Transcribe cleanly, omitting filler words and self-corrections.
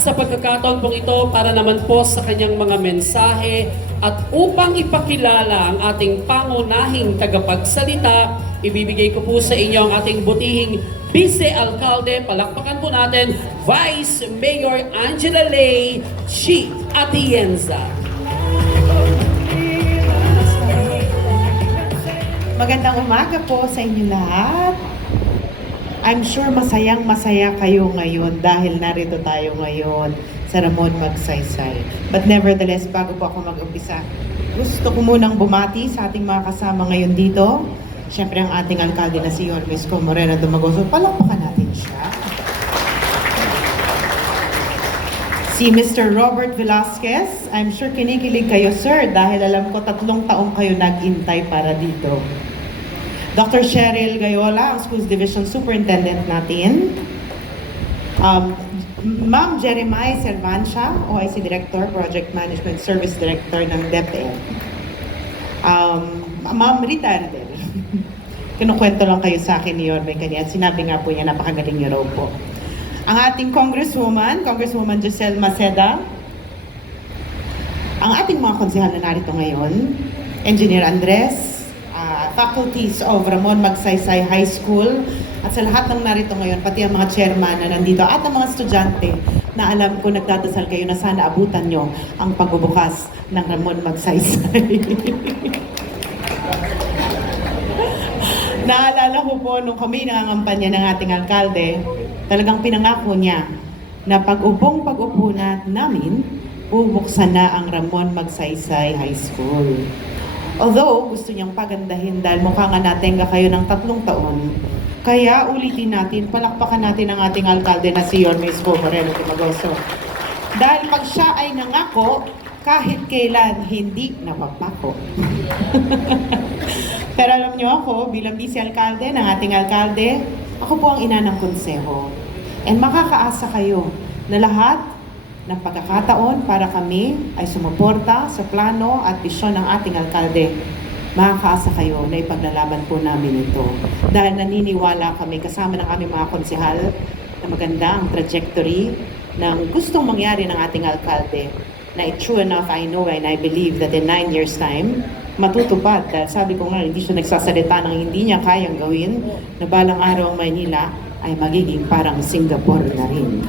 sa pagkakataon pong ito para naman po sa kanyang mga mensahe at upang ipakilala ang ating pangunahing tagapagsalita, ibibigay ko po sa inyo ang ating butihing Vice Alcalde. Palakpakan po natin, Vice Mayor Angela Ley Chi Atienza. Magandang umaga po sa inyo lahat. I'm sure masayang-masaya kayo ngayon dahil narito tayo ngayon sa Ramon Magsaysay. But nevertheless, bago po ako mag-umpisa, gusto ko munang bumati sa ating mga kasama ngayon dito. Siyempre ang ating alkalde na si Yormes Moreno Dumagoso. Palakpakan natin siya. Si Mr. Robert Velasquez, I'm sure kinikilig kayo, sir, dahil alam ko 3 taong kayo nag-intay para dito. Dr. Cheryl Gayola, ang Schools Division Superintendent natin. Ma'am Jeremiah Servancia, OIC Director, Project Management Service Director ng DepEd. Ma'am Rita Ardel. Kinukwento lang kayo sa akin ni Yorme kanya at sinabi nga po niya, napakagaling niyo raw po. Ang ating Congresswoman Giselle Maceda. Ang ating mga konsehal na narito ngayon, Engineer Andres, faculties of Ramon Magsaysay High School, at sa lahat ng narito ngayon, pati ang mga chairman na nandito, at ang mga estudyante na alam ko nagdadasal kayo na sana abutan nyo ang pagbubukas ng Ramon Magsaysay. Naalala ko po nung kami nangangampanya ng ating alkalde, talagang pinangako niya na pag-upo namin, bubuksan na ang Ramon Magsaysay High School. Although, gusto niyang pagandahin dahil mukha nga natenga kayo ng 3 taon. Kaya ulitin natin, palakpakan natin ang ating alkalde na si Yormes Moreno Dumagoso. Dahil pag siya ay nangako, kahit kailan hindi napapako. Pero alam niyo ako, bilang vice alkalde ng ating alkalde, ako po ang ina ng konseho. And makakaasa kayo na lahat ng pagkakataon para kami ay sumuporta sa plano at bisyon ng ating alkalde. Makakaasa kayo na ipaglalaban po namin ito. Dahil naniniwala kami kasama ng aming mga konsehal na maganda ang trajectory ng gustong mangyari ng ating alkalde. Na true enough, I know and I believe that in 9 years time, matutupad. Dahil sabi ko nga, hindi siya nagsasalita ng hindi niya kayang gawin na balang araw ang Maynila ay magiging parang Singapore na rin.